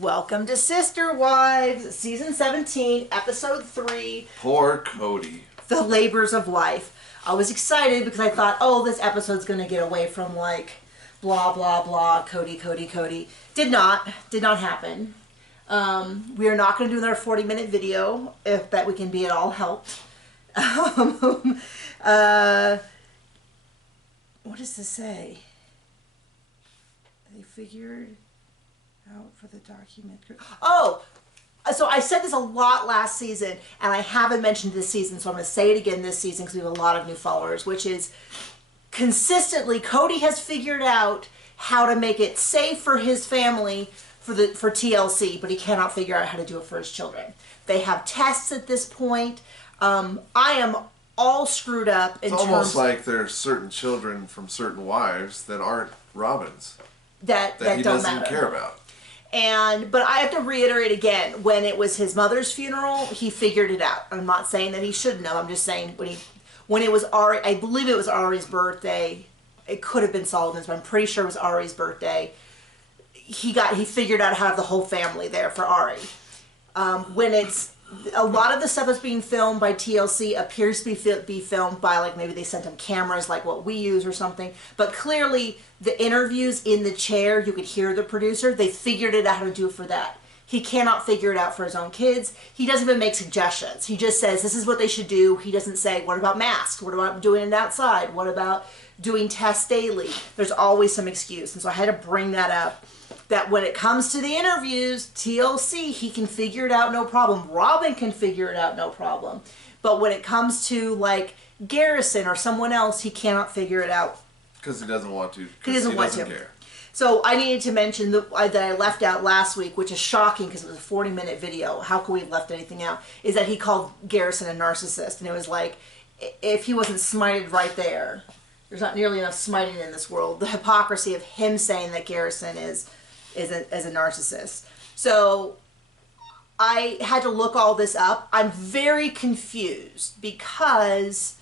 Welcome to Sister Wives, Season 17, Episode 3. Poor Kody. The labors of life. I was excited because I thought, oh, this episode's going to get away from like blah, blah, blah, Kody. Did not happen. We are not going to do another 40-minute video if that we can be at all helped. What does this say? They figured out for the document. Oh, so I said this a lot last season, and I haven't mentioned this season, so I'm going to say it again this season because we have a lot of new followers, which is consistently Kody has figured out how to make it safe for his family for TLC, but he cannot figure out how to do it for his children. They have tests at this point. I am all screwed up. It's almost like there's certain children from certain wives that aren't Robin's. That he don't doesn't matter. care about. But I have to reiterate again, when it was his mother's funeral, he figured it out. I'm not saying that he shouldn't have. I'm just saying when it was Ari, I believe it was Ari's birthday. It could have been Solomon's, but I'm pretty sure it was Ari's birthday. He figured out how to have the whole family there for Ari. When it's a lot of the stuff that's being filmed by TLC appears to be filmed by, like, maybe they sent him cameras like what we use or something. But clearly, the interviews in the chair, you could hear the producer. They figured it out how to do it for that. He cannot figure it out for his own kids. He doesn't even make suggestions. He just says, this is what they should do. He doesn't say, what about masks? What about doing it outside? What about doing tests daily? There's always some excuse. And so I had to bring that up. That when it comes to the interviews, TLC, he can figure it out no problem. Robin can figure it out no problem. But when it comes to, like, Garrison or someone else, he cannot figure it out. Because he doesn't want to. Because he doesn't care. So I needed to mention that I left out last week, which is shocking because it was a 40-minute video. How could we have left anything out? Is that he called Garrison a narcissist. And it was like, if he wasn't smited right there, there's not nearly enough smiting in this world. The hypocrisy of him saying that Garrison is a narcissist. So I had to look all this up. I'm very confused because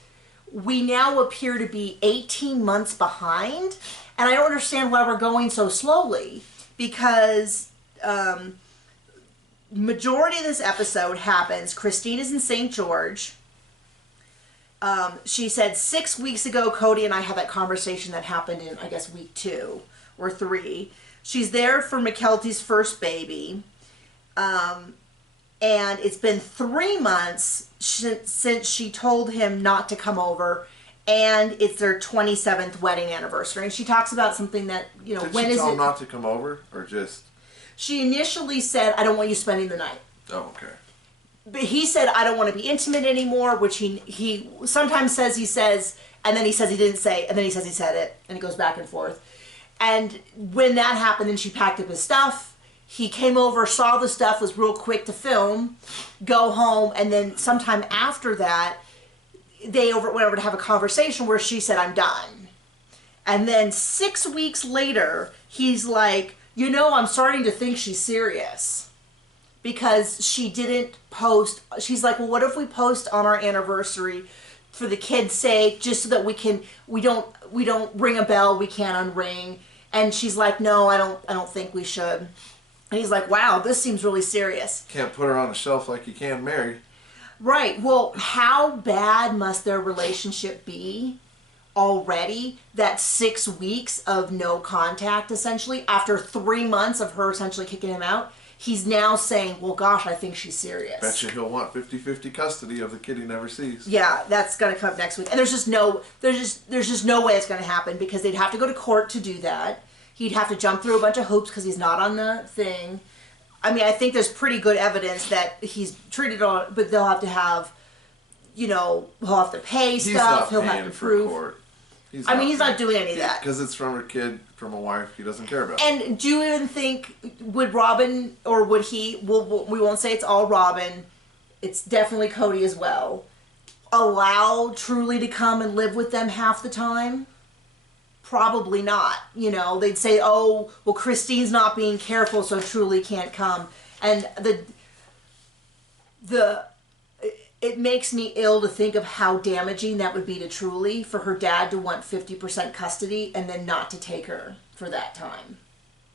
we now appear to be 18 months behind, and I don't understand why we're going so slowly, because majority of this episode happens, Christine is in St. George. She said 6 weeks ago Kody and I had that conversation that happened in, I guess, week 2 or 3. She's there for Mykelti's first baby, and it's been 3 months since she told him not to come over, and it's their 27th wedding anniversary. And she talks about something that, you know, Did she tell him not to come over, or just? She initially said, I don't want you spending the night. Oh, okay. But he said, I don't want to be intimate anymore, which he sometimes says he says, and then he says he didn't say, and then he says he said it, and it goes back and forth. And when that happened and she packed up his stuff, he came over, saw the stuff, was real quick to film, go home, and then sometime after that, they went over to have a conversation where she said, I'm done. And then 6 weeks later, he's like, you know, I'm starting to think she's serious. Because she didn't post. She's like, well, what if we post on our anniversary for the kids' sake, just so that we don't ring a bell we can't unring. And she's like, no, I don't think we should. And he's like, wow, this seems really serious. Can't put her on a shelf like you can Meri. Right. Well, how bad must their relationship be already that 6 weeks of no contact, essentially, after 3 months of her essentially kicking him out? He's now saying, well, gosh, I think she's serious. Bet you he'll want 50-50 custody of the kid he never sees. Yeah, that's going to come up next week. And there's just no way it's going to happen, because they'd have to go to court to do that. He'd have to jump through a bunch of hoops because he's not on the thing. I mean, I think there's pretty good evidence that he's treated on, but they'll have to have, you know, he'll have to pay stuff. He'll have to prove. He's not doing any of that. Because it's from a kid, from a wife he doesn't care about. And do you even think, would Robin, or would he, we won't say it's all Robin, it's definitely Kody as well, allow Truly to come and live with them half the time? Probably not. You know, they'd say, oh, well, Christine's not being careful, so Truly can't come. And it makes me ill to think of how damaging that would be to Truly for her dad to want 50% custody and then not to take her for that time.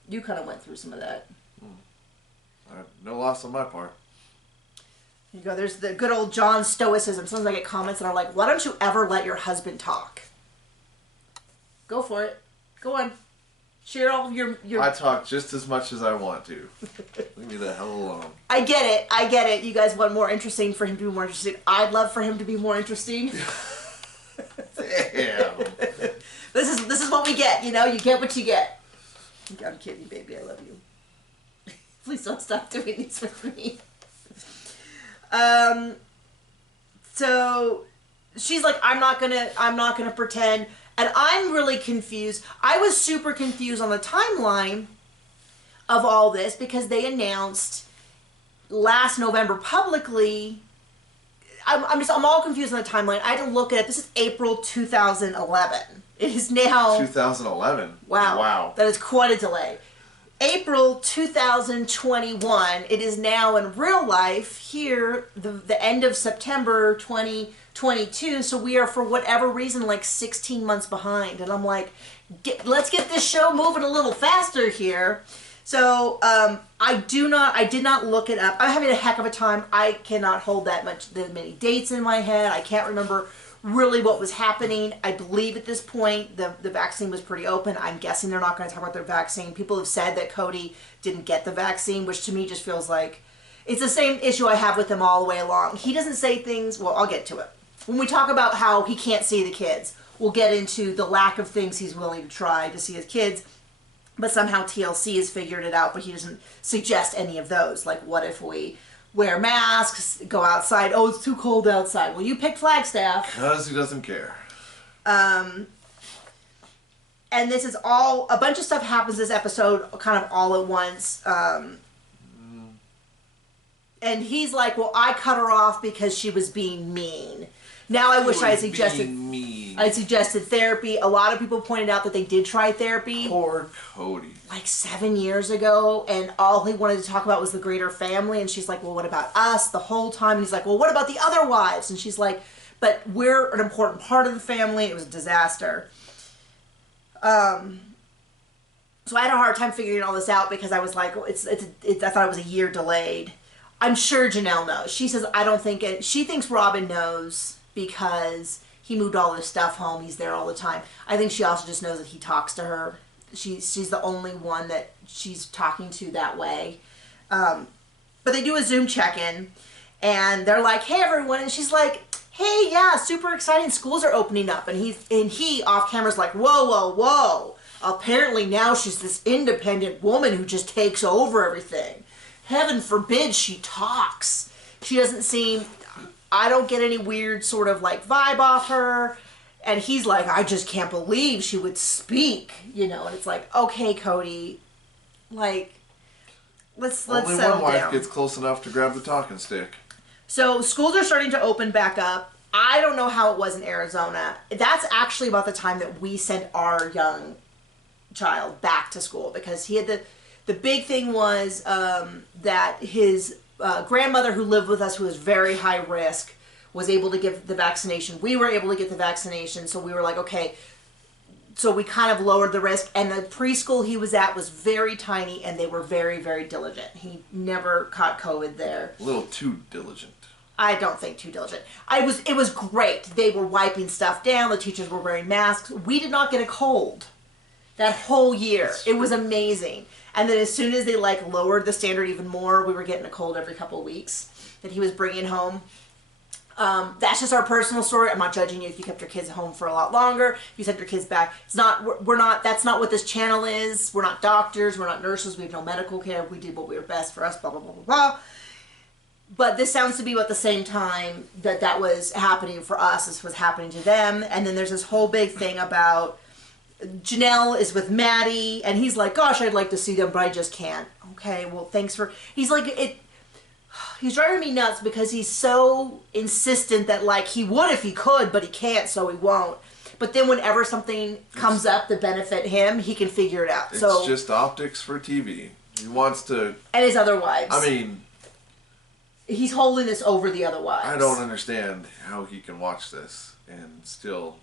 You kind of went through some of that. loss on my part. You go, there's the good old John stoicism. Sometimes I get comments that are like, why don't you ever let your husband talk? Go for it. Go on. Share all of your... I talk just as much as I want to. Leave me the hell alone. I get it. You guys want more interesting for him to be more interesting. I'd love for him to be more interesting. Damn. This is what we get, you know? You get what you get. I'm kidding, baby. I love you. Please don't stop doing these with me. So she's like, I'm not gonna pretend. And I'm really confused. I was super confused on the timeline of all this because they announced last November publicly. I'm all confused on the timeline. I had to look at it. This is April 2011. It is now 2011. Wow. That is quite a delay. April 2021. It is now in real life here, the end of September 2022. So we are, for whatever reason, like 16 months behind. And I'm like, let's get this show moving a little faster here. So I did not look it up. I'm having a heck of a time. I cannot hold that many dates in my head. I can't remember really what was happening. I believe at this point the vaccine was pretty open. I'm guessing they're not going to talk about their vaccine. People have said that Kody didn't get the vaccine, which to me just feels like it's the same issue I have with him all the way along. He doesn't say things, well, I'll get to it. When we talk about how he can't see the kids, we'll get into the lack of things he's willing to try to see his kids, but somehow TLC has figured it out, but he doesn't suggest any of those. Like, what if we wear masks, go outside? Oh, it's too cold outside. Well, you picked Flagstaff. Because he doesn't care. And this is all, a bunch of stuff happens this episode kind of all at once. And he's like, well, I cut her off because she was being mean. Now I wish I had suggested therapy. A lot of people pointed out that they did try therapy. Poor Kody. Like 7 years ago, and all he wanted to talk about was the greater family. And she's like, well, what about us the whole time? And he's like, well, what about the other wives? And she's like, but we're an important part of the family. It was a disaster. So I had a hard time figuring all this out because I was like, I thought it was a year delayed. I'm sure Janelle knows. She says, I don't think it. She thinks Robin knows because he moved all this stuff home. He's there all the time. I think she also just knows that he talks to her. She's the only one that she's talking to that way. But they do a Zoom check-in, and they're like, hey, everyone. And she's like, hey, yeah, super exciting. Schools are opening up. And he off camera's like, whoa, whoa, whoa. Apparently now she's this independent woman who just takes over everything. Heaven forbid she talks. She doesn't seem... I don't get any weird sort of like vibe off her. And he's like, I just can't believe she would speak, you know. And it's like, okay, Kody, like, let's settle down. Only one wife gets close enough to grab the talking stick. So schools are starting to open back up. I don't know how it was in Arizona. That's actually about the time that we sent our young child back to school, because he had the big thing was that his grandmother who lived with us, who was very high risk, was able to give the vaccination. We were able to get the vaccination, so we were like, okay. So we kind of lowered the risk, and the preschool he was at was very tiny, and they were very, very diligent. He never caught COVID there. A little too diligent. I don't think too diligent. It was great. They were wiping stuff down. The teachers were wearing masks. We did not get a cold that whole year. It was amazing. And then as soon as they like lowered the standard even more, we were getting a cold every couple of weeks that he was bringing home. That's just our personal story. I'm not judging you if you kept your kids home for a lot longer. If you sent your kids back, it's not. We're not. That's not what this channel is. We're not doctors. We're not nurses. We have no medical care. We did what we were best for us. Blah blah blah blah blah. But this sounds to be at the same time that was happening for us as was happening to them. And then there's this whole big thing about Janelle is with Maddie, and he's like, gosh, I'd like to see them, but I just can't. Okay, well, thanks for... He's like, he's driving me nuts because he's so insistent that, like, he would if he could, but he can't, so he won't. But then whenever something comes up to benefit him, he can figure it out. It's just optics for TV. He wants to... And his other wives. I mean... He's holding this over the other wives. I don't understand how he can watch this and still...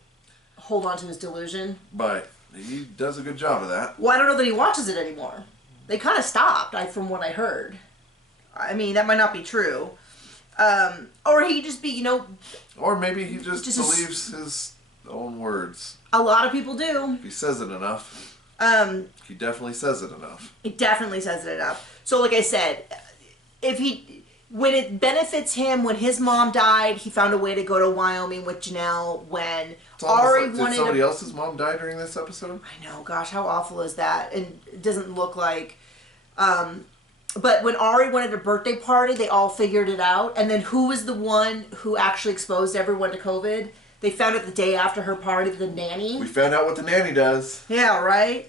hold on to his delusion. But he does a good job of that. Well, I don't know that he watches it anymore. They kind of stopped, from what I heard. I mean, that might not be true. Or he just be, Or maybe he just believes his own words. A lot of people do. If he says it enough. He definitely says it enough. He definitely says it enough. So like I said, when it benefits him, when his mom died, he found a way to go to Wyoming with Janelle. When Ari did wanted somebody else's mom die during this episode? I know, gosh, how awful is that? And it doesn't look like... but when Ari wanted a birthday party, they all figured it out. And then who was the one who actually exposed everyone to COVID? They found it the day after her party, the nanny. We found out what the nanny does. Yeah, right?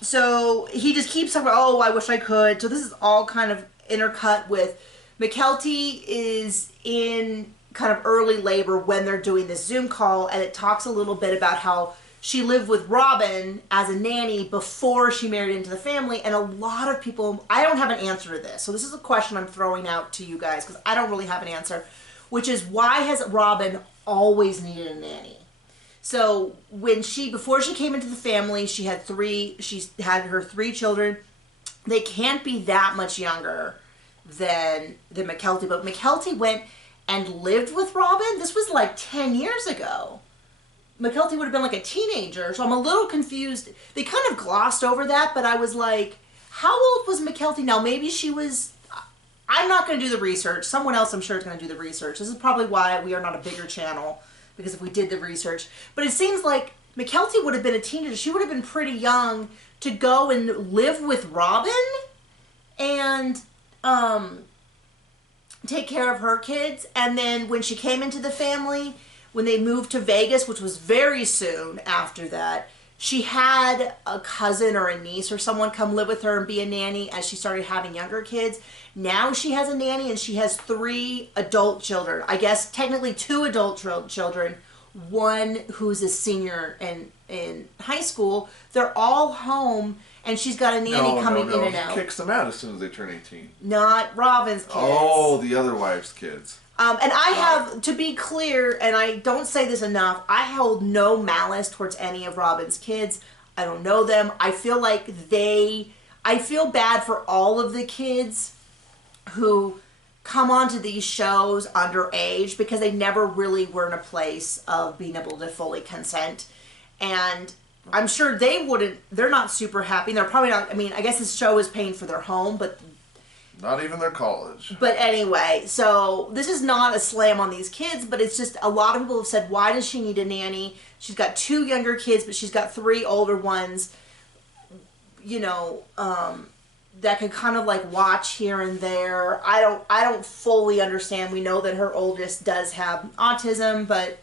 So he just keeps talking about, oh, I wish I could. So this is all kind of intercut with Mykelti is in kind of early labor when they're doing this Zoom call. And it talks a little bit about how she lived with Robin as a nanny before she married into the family. And a lot of people, I don't have an answer to this. So this is a question I'm throwing out to you guys because I don't really have an answer. Which is, why has Robin always needed a nanny? So before she came into the family, she had her 3 children. They can't be that much younger than Mykelti. But Mykelti went and lived with Robin. This was like 10 years ago. Mykelti would have been like a teenager, so I'm a little confused. They kind of glossed over that, but I was like, how old was Mykelti? Now, maybe she was... I'm not going to do the research. Someone else, I'm sure, is going to do the research. This is probably why we are not a bigger channel, because if we did the research. But it seems like Mykelti would have been a teenager. She would have been pretty young to go and live with Robin and take care of her kids. And then when she came into the family... When they moved to Vegas, which was very soon after that, she had a cousin or a niece or someone come live with her and be a nanny as she started having younger kids. Now she has a nanny and she has 3 adult children. I guess technically 2 adult children, one who's a senior in high school. They're all home and she's got a nanny coming in and out. He kicks them out as soon as they turn 18. Not Robin's kids. Oh, the other wife's kids. And I have, to be clear, and I don't say this enough, I hold no malice towards any of Robin's kids. I don't know them. I feel like I feel bad for all of the kids who come onto these shows underage because they never really were in a place of being able to fully consent. And I'm sure they're not super happy. They're probably not, I mean, I guess this show is paying for their home, but... Not even their college. But anyway, so this is not a slam on these kids, but it's just a lot of people have said, why does she need a nanny? She's got 2 younger kids, but she's got 3 older ones, that could kind of like watch here and there. I don't fully understand. We know that her oldest does have autism, but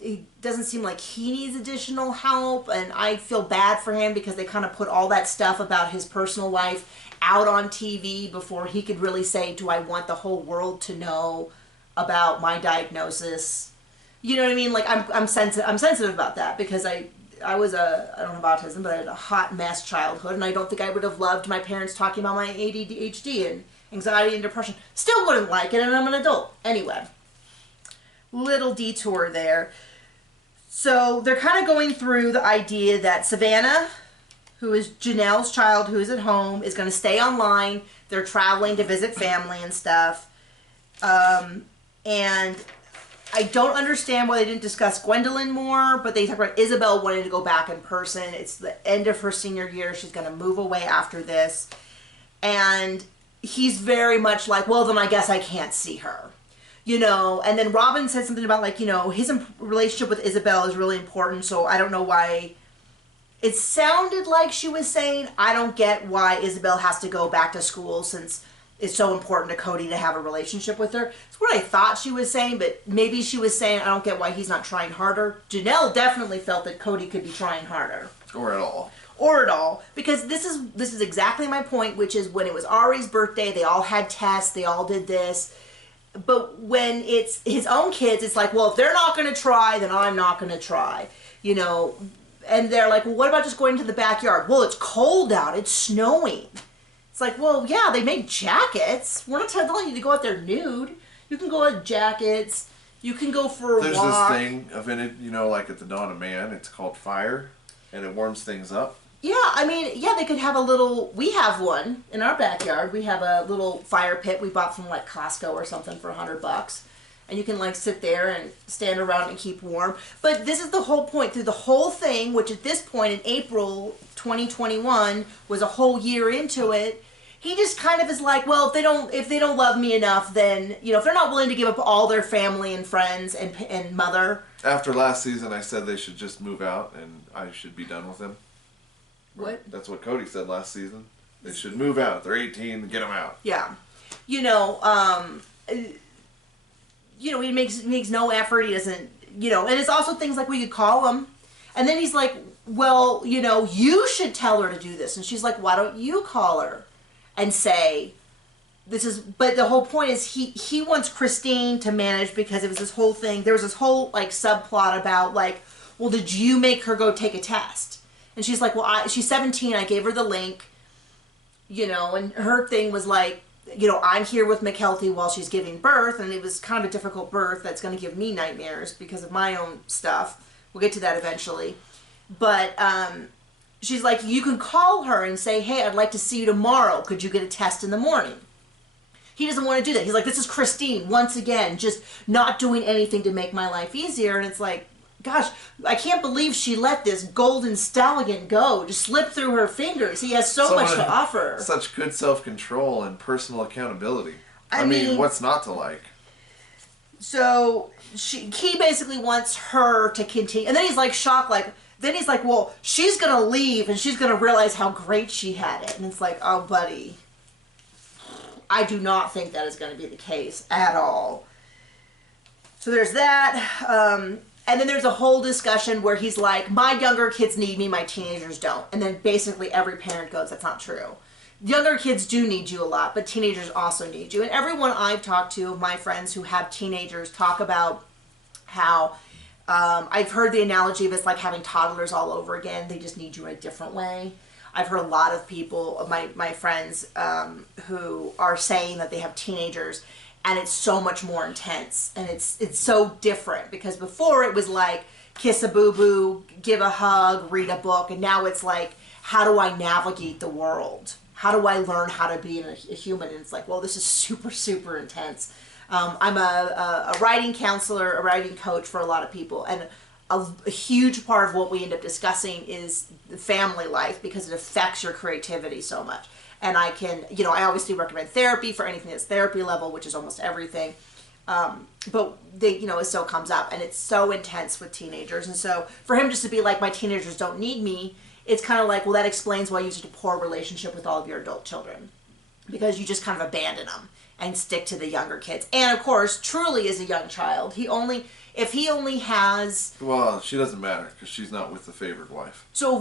it doesn't seem like he needs additional help, and I feel bad for him because they kind of put all that stuff about his personal life out on TV before he could really say, do I want the whole world to know about my diagnosis? You know what I mean? Like, I'm sensitive about that because I don't have autism, but I had a hot mess childhood, and I don't think I would have loved my parents talking about my ADHD and anxiety and depression. Still wouldn't like it, and I'm an adult. Anyway, little detour there. So they're kind of going through the idea that Savannah, who is Janelle's child, who is at home, is going to stay online. They're traveling to visit family and stuff. And I don't understand why they didn't discuss Gwendolyn more, but they talk about Isabel wanting to go back in person. It's the end of her senior year. She's going to move away after this. And he's very much like, well, then I guess I can't see her. And then Robin said something about, like, his relationship with Isabel is really important, so I don't know why. It sounded like she was saying, I don't get why Isabel has to go back to school since it's so important to Kody to have a relationship with her. It's what I thought she was saying, but maybe she was saying, I don't get why he's not trying harder. Janelle definitely felt that Kody could be trying harder. Or at all. Because this is exactly my point, which is when it was Ari's birthday, they all had tests, they all did this. But when it's his own kids, it's like, well, if they're not going to try, then I'm not going to try. And they're like, well, what about just going to the backyard? Well, it's cold out. It's snowing. It's like, well, yeah, they make jackets. We're not telling you to go out there nude. You can go with jackets. You can go for a walk. There's this thing of like at the dawn of man, it's called fire, and it warms things up. Yeah, I mean, yeah, they could have a little. We have one in our backyard. We have a little fire pit we bought from like Costco or something for $100, and you can like sit there and stand around and keep warm. But this is the whole point through the whole thing, which at this point in April 2021 was a whole year into it. He just kind of is like, well, if they don't love me enough, then if they're not willing to give up all their family and friends and mother. After last season, I said they should just move out, and I should be done with them. What? That's what Kody said last season. They should move out. They're 18. Get them out. Yeah, he makes no effort. He doesn't, and it's also things like we could call him, and then he's like, well, you should tell her to do this, and she's like, why don't you call her and say this is? But the whole point is he wants Christine to manage because it was this whole thing. There was this whole like subplot about like, well, did you make her go take a test? And she's like, well, she's 17. I gave her the link, and her thing was like, I'm here with Mykelti while she's giving birth. And it was kind of a difficult birth that's going to give me nightmares because of my own stuff. We'll get to that eventually. But she's like, you can call her and say, hey, I'd like to see you tomorrow. Could you get a test in the morning? He doesn't want to do that. He's like, this is Christine, once again, just not doing anything to make my life easier. And it's like, gosh, I can't believe she let this golden stallion go, just slip through her fingers. He has so much to offer. Such good self-control and personal accountability. I mean, what's not to like? So he basically wants her to continue. And then he's like shocked, then he's like, well, she's going to leave and she's going to realize how great she had it. And it's like, oh, buddy, I do not think that is going to be the case at all. So there's that. And then there's a whole discussion where he's like, my younger kids need me, my teenagers don't. And then basically every parent goes, that's not true. Younger kids do need you a lot, but teenagers also need you. And everyone I've talked to, my friends who have teenagers, talk about how I've heard the analogy of it's like having toddlers all over again. They just need you in a different way. I've heard a lot of people, my friends, who are saying that they have teenagers and it's so much more intense and it's so different because before it was like kiss a boo-boo, give a hug, read a book, and now it's like, how do I navigate the world? How do I learn how to be a human? And it's like, well, this is super, super intense. I'm a writing counselor, a writing coach for a lot of people, and a huge part of what we end up discussing is the family life because it affects your creativity so much. And I can, I obviously recommend therapy for anything that's therapy level, which is almost everything. But it still comes up and it's so intense with teenagers. And so for him just to be like, my teenagers don't need me, it's kind of like, well, that explains why you have such a poor relationship with all of your adult children. Because you just kind of abandon them and stick to the younger kids. And of course, Truly is a young child. If he only has... Well, she doesn't matter because she's not with the favored wife. So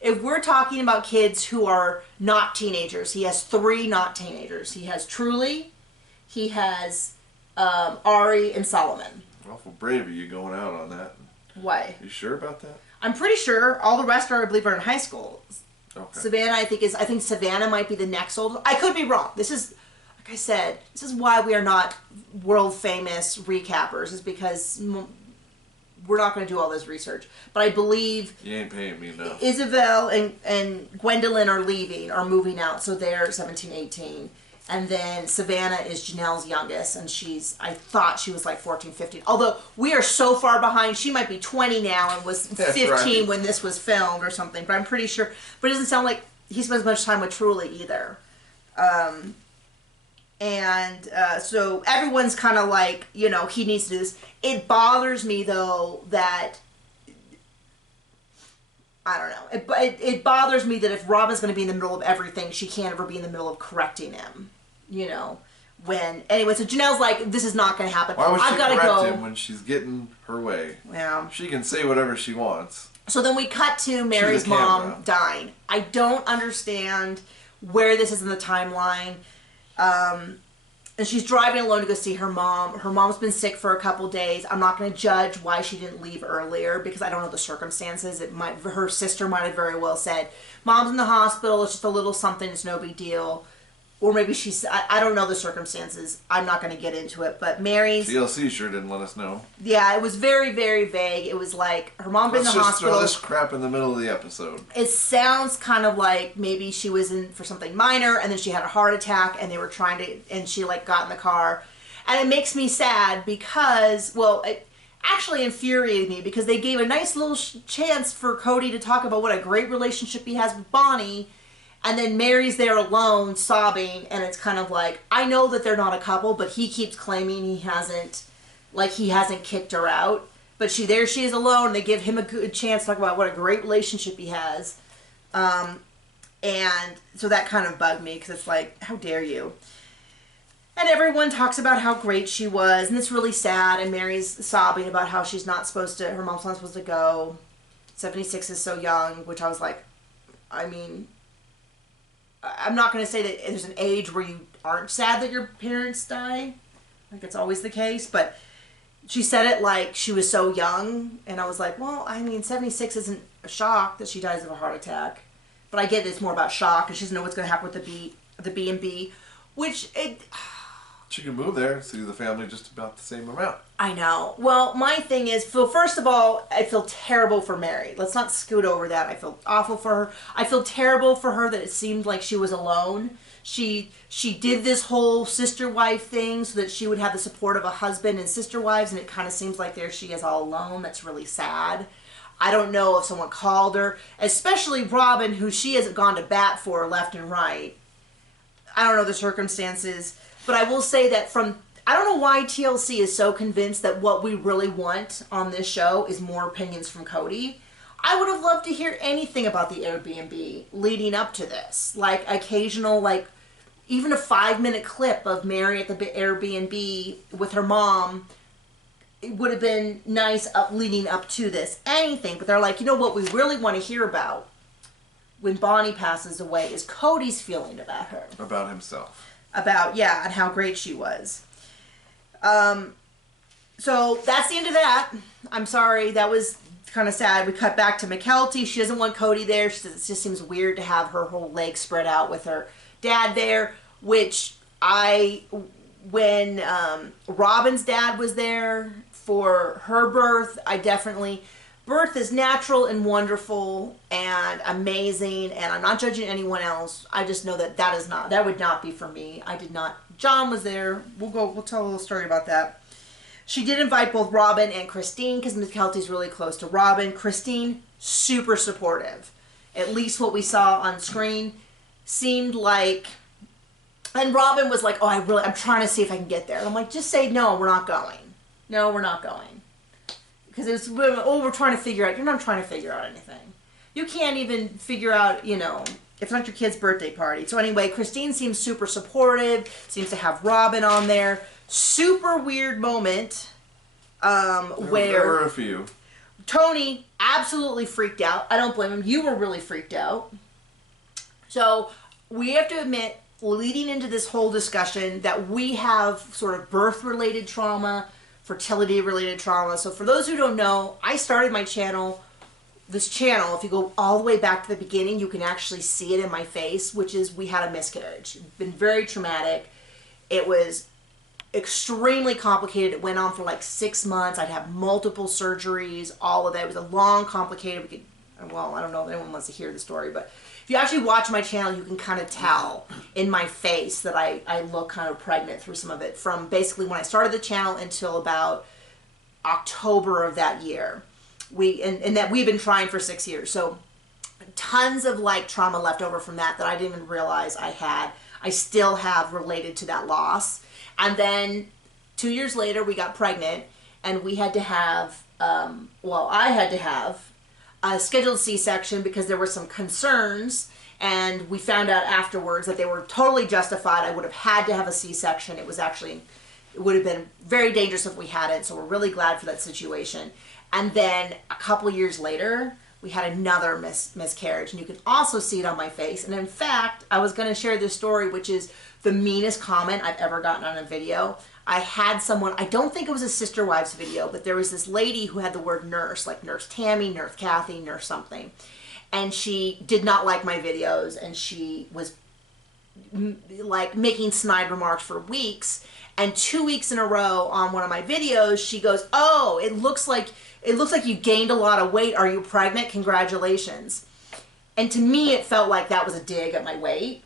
if we're talking about kids who are not teenagers, he has 3 not teenagers. He has Truly, he has Ari, and Solomon. Awful brave of you going out on that. Why? You sure about that? I'm pretty sure all the rest I believe, are in high school. Okay. Savannah, I think Savannah might be the next oldest. I could be wrong. This is, like I said, this is why we are not world famous recappers, is because we're not going to do all this research. But I believe you ain't paying me enough. Isabel and Gwendolyn are moving out, so they're 17, 18. And then Savannah is Janelle's youngest, and I thought she was like 14, 15. Although we are so far behind, she might be 20 now and was 15 right. when this was filmed or something. But I'm pretty sure. But it doesn't sound like he spends much time with Truly either. So everyone's kind of like, he needs to do this. It bothers me, though, that... I don't know. It bothers me that if Robin's going to be in the middle of everything, she can't ever be in the middle of correcting him. Anyway, so Janelle's like, this is not going to happen. Why would she correct him when she's getting her way? Yeah. She can say whatever she wants. So then we cut to Meri's mom dying. I don't understand where this is in the timeline. And she's driving alone to go see her mom. Her mom's been sick for a couple days. I'm not going to judge why she didn't leave earlier because I don't know the circumstances. Her sister might have very well said, Mom's in the hospital. It's just a little something. It's no big deal. or maybe she's, I don't know the circumstances. I'm not going to get into it, but Mary's... TLC sure didn't let us know. Yeah, it was very, very vague. It was like her mom been in the hospital. Let's just throw this crap in the middle of the episode. It sounds kind of like maybe she was in for something minor, and then she had a heart attack, and they were trying to, and she like got in the car. And it makes me sad because, well, it actually infuriated me because they gave a nice little chance for Kody to talk about what a great relationship he has with Bonnie. And then Mary's there alone, sobbing, and it's kind of like, I know that they're not a couple, but he keeps claiming he hasn't kicked her out. But she is alone, and they give him a good chance to talk about what a great relationship he has. And so that kind of bugged me, because it's like, how dare you? And everyone talks about how great she was, and it's really sad, and Mary's sobbing about how she's not supposed to, her mom's not supposed to go. 76 is so young, which I was like, I mean... I'm not going to say that there's an age where you aren't sad that your parents die. Like, it's always the case. But she said it like she was so young. And I was like, well, I mean, 76 isn't a shock that she dies of a heart attack. But I get it's more about shock. And she doesn't know what's going to happen with the B&B. Which, she can move there, see the family just about the same amount. I know. Well, my thing is, first of all, I feel terrible for Meri. Let's not scoot over that. I feel awful for her. I feel terrible for her that it seemed like she was alone. She did this whole sister wife thing so that she would have the support of a husband and sister wives, and it kind of seems like there she is all alone. That's really sad. I don't know if someone called her, especially Robin, who she hasn't gone to bat for left and right. I don't know the circumstances. But I will say that I don't know why TLC is so convinced that what we really want on this show is more opinions from Kody. I would have loved to hear anything about the Airbnb leading up to this. Like occasional, like even a 5-minute clip of Meri at the Airbnb with her mom. It would have been nice leading up to this. Anything. But they're like, you know what we really want to hear about when Bonnie passes away is Kody's feeling about her. About himself. And how great she was. So that's the end of that. I'm sorry, that was kind of sad. We cut back to Mykelti. She doesn't want Kody there. She says it just seems weird to have her whole leg spread out with her dad there, which when Robin's dad was there for her birth, birth is natural and wonderful and amazing, and I'm not judging anyone else. I just know that would not be for me. John was there. We'll tell a little story about that. She did invite both Robin and Christine because Mykelti's really close to Robin. Christine, super supportive. At least what we saw on screen seemed like, and Robin was like, I'm trying to see if I can get there. And I'm like, just say, no, we're not going. No, we're not going. Because we're trying to figure out. You're not trying to figure out anything. You can't even figure out, it's not your kid's birthday party. So anyway, Christine seems super supportive, seems to have Robin on there. Super weird moment where... There were a few. Tony absolutely freaked out. I don't blame him. You were really freaked out. So we have to admit, leading into this whole discussion, that we have sort of birth-related trauma, fertility-related trauma. So for those who don't know, I started my channel, if you go all the way back to the beginning, you can actually see it in my face, which is we had a miscarriage. It's been very traumatic. It was extremely complicated. It went on for like 6 months. I'd have multiple surgeries, all of that. It was a long, complicated, I don't know if anyone wants to hear the story, but if you actually watch my channel, you can kind of tell in my face that I look kind of pregnant through some of it, from basically when I started the channel until about October of that year. And that we've been trying for 6 years. So tons of like trauma left over from that I didn't even realize I had. I still have related to that loss. And then 2 years later, we got pregnant, and we had to have, I had to have a scheduled C-section because there were some concerns, and we found out afterwards that they were totally justified. I would have had to have a C-section. It would have been very dangerous if we hadn't, so we're really glad for that situation. And then a couple years later, we had another miscarriage, and you can also see it on my face. And in fact, I was going to share this story, which is the meanest comment I've ever gotten on a video. I had someone, I don't think it was a Sister Wives video, but there was this lady who had the word nurse, like Nurse Tammy, Nurse Kathy, Nurse something. And she did not like my videos, and she was like making snide remarks for weeks. And 2 weeks in a row on one of my videos, she goes, "Oh, it looks like you gained a lot of weight. Are you pregnant? Congratulations." And to me, it felt like that was a dig at my weight.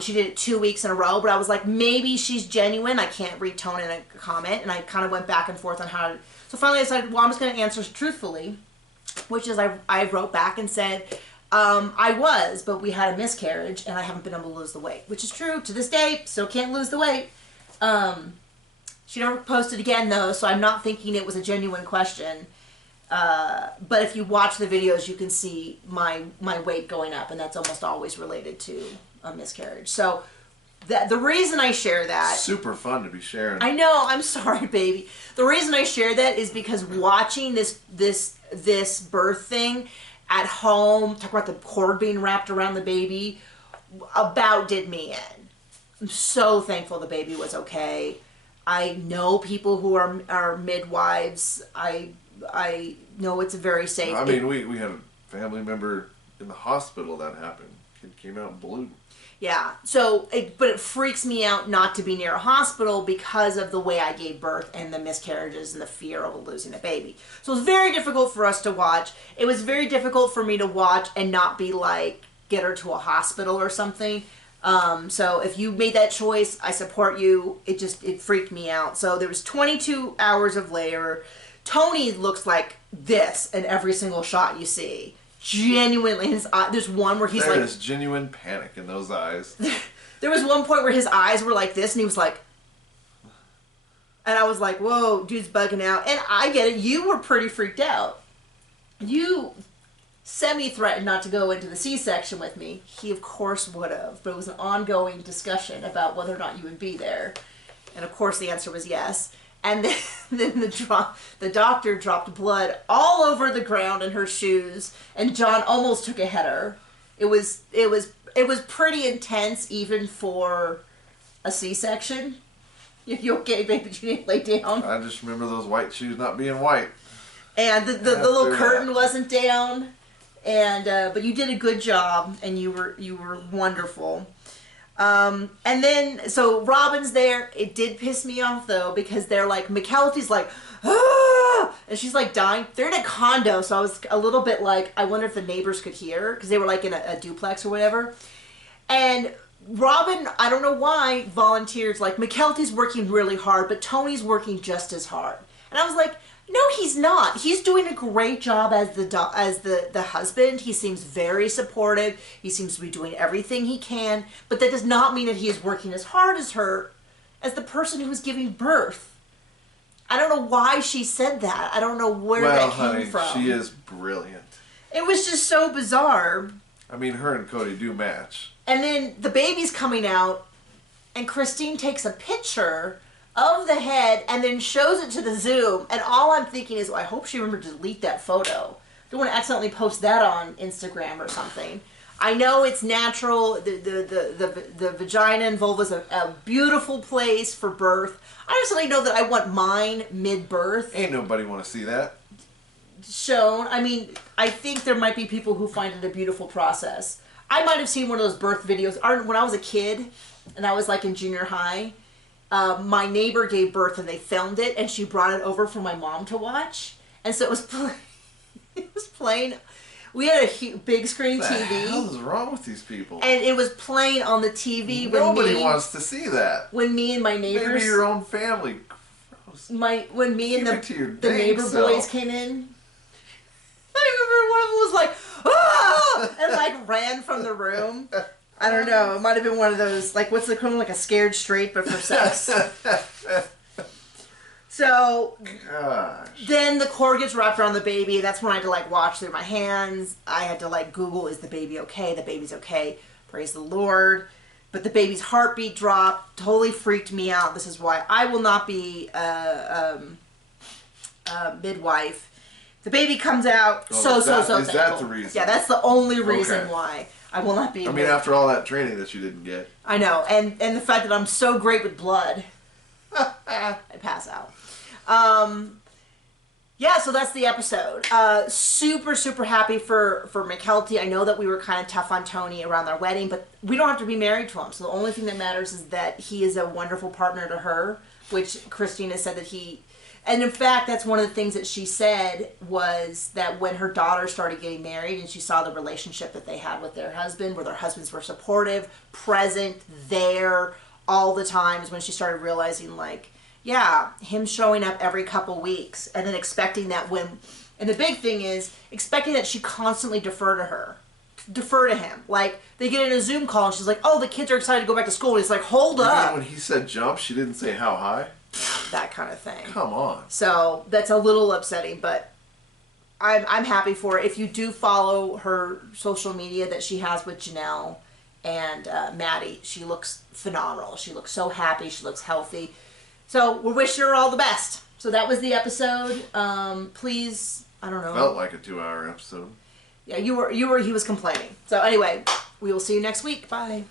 She did it 2 weeks in a row, but I was like, maybe she's genuine. I can't read tone in a comment. And I kind of went back and forth on how to. So finally I decided, well, I'm just going to answer truthfully, which is I wrote back and said, I was, but we had a miscarriage and I haven't been able to lose the weight, which is true. To this day, still can't lose the weight. She never posted again though, so I'm not thinking it was a genuine question. But if you watch the videos, you can see my weight going up, and that's almost always related to a miscarriage. So the reason I share that, super fun to be sharing. I know, I'm sorry, baby. The reason I share that is because watching this birth thing at home, talk about the cord being wrapped around the baby, about did me in. I'm so thankful the baby was okay. I know people who are midwives. I know it's very safe. I mean, we had a family member in the hospital that happened. Kid came out bleeding. Yeah. But it freaks me out not to be near a hospital because of the way I gave birth and the miscarriages and the fear of losing a baby. So it was very difficult for us to watch. It was very difficult for me to watch and not be like, get her to a hospital or something. So if you made that choice, I support you. It freaked me out. So there was 22 hours of labor. Tony looks like this in every single shot you see. Genuinely, his there's one where he's There's genuine panic in those eyes. There was one point where his eyes were like this, and he was like, and I was like, whoa, dude's bugging out. And I get it. You were pretty freaked out. You semi-threatened not to go into the C-section with me. He, of course, would have. But it was an ongoing discussion about whether or not you would be there. And, of course, the answer was yes. And then the doctor dropped blood all over the ground in her shoes. And John almost took a header. It was pretty intense, even for a C-section. You okay, baby? You didn't lay down? I just remember those white shoes not being white. And the little curtain wasn't down. And but you did a good job, and you were wonderful. And then so Robin's there. It did piss me off though, because they're like, Mykelti's like, ah! And she's like dying. They're in a condo, so I was a little bit like, I wonder if the neighbors could hear, because they were like in a duplex or whatever. And Robin, I don't know why, volunteers like, Mykelti's working really hard, but Tony's working just as hard. And I was like, no, he's not. He's doing a great job as the husband. He seems very supportive. He seems to be doing everything he can. But that does not mean that he is working as hard as her, as the person who is giving birth. I don't know why she said that. I don't know where that came from. She is brilliant. It was just so bizarre. I mean, her and Kody do match. And then the baby's coming out, and Christine takes a picture of the head and then shows it to the Zoom, and all I'm thinking is, well, I hope she remembered to delete that photo. Don't want to accidentally post that on Instagram or something. I know it's natural. The vagina and vulva is a beautiful place for birth. I just really know that I want mine mid-birth. Ain't nobody want to see that. Shown. I mean, I think there might be people who find it a beautiful process. I might have seen one of those birth videos when I was a kid, and I was like in junior high. My neighbor gave birth and they filmed it, and she brought it over for my mom to watch. And so it was playing. We had a big screen TV. What the hell is wrong with these people? And it was playing on the TV. Nobody wants to see that. When me and my neighbors. Maybe your own family. Gross. When me and the neighbor boys came in. I remember one of them was like, ah! And like ran from the room. I don't know. It might have been one of those, like, what's the equivalent, like a scared straight, but for sex. So, gosh. Then the cord gets wrapped around the baby. That's when I had to, like, watch through my hands. I had to, like, Google, is the baby okay? The baby's okay. Praise the Lord. But the baby's heartbeat dropped. Totally freaked me out. This is why I will not be a midwife. The baby comes out. Is thankful. that the reason? Yeah, that's the only reason why. I will not be. I mean, after all that training that you didn't get. I know, and the fact that I'm so great with blood, I pass out. Yeah, so that's the episode. Super, super happy for Mykelti. I know that we were kind of tough on Tony around their wedding, but we don't have to be married to him. So the only thing that matters is that he is a wonderful partner to her, which Christina said that he... And in fact, that's one of the things that she said was that when her daughter started getting married and she saw the relationship that they had with their husband, where their husbands were supportive, present, there, all the times, when she started realizing, like, yeah, him showing up every couple weeks and then expecting that when... And the big thing is expecting that she constantly defer to him. Like, they get in a Zoom call and she's like, oh, the kids are excited to go back to school. And he's like, hold up. When he said jump, she didn't say how high? That kind of thing. Come on. So that's a little upsetting, but I'm happy for it. If you do follow her social media that she has with Janelle and Maddie, she looks phenomenal. She looks so happy. She looks healthy. So we're wishing her all the best. So that was the episode. Please, I don't know. Felt like a 2-hour episode. Yeah, he was complaining. So anyway, we will see you next week. Bye.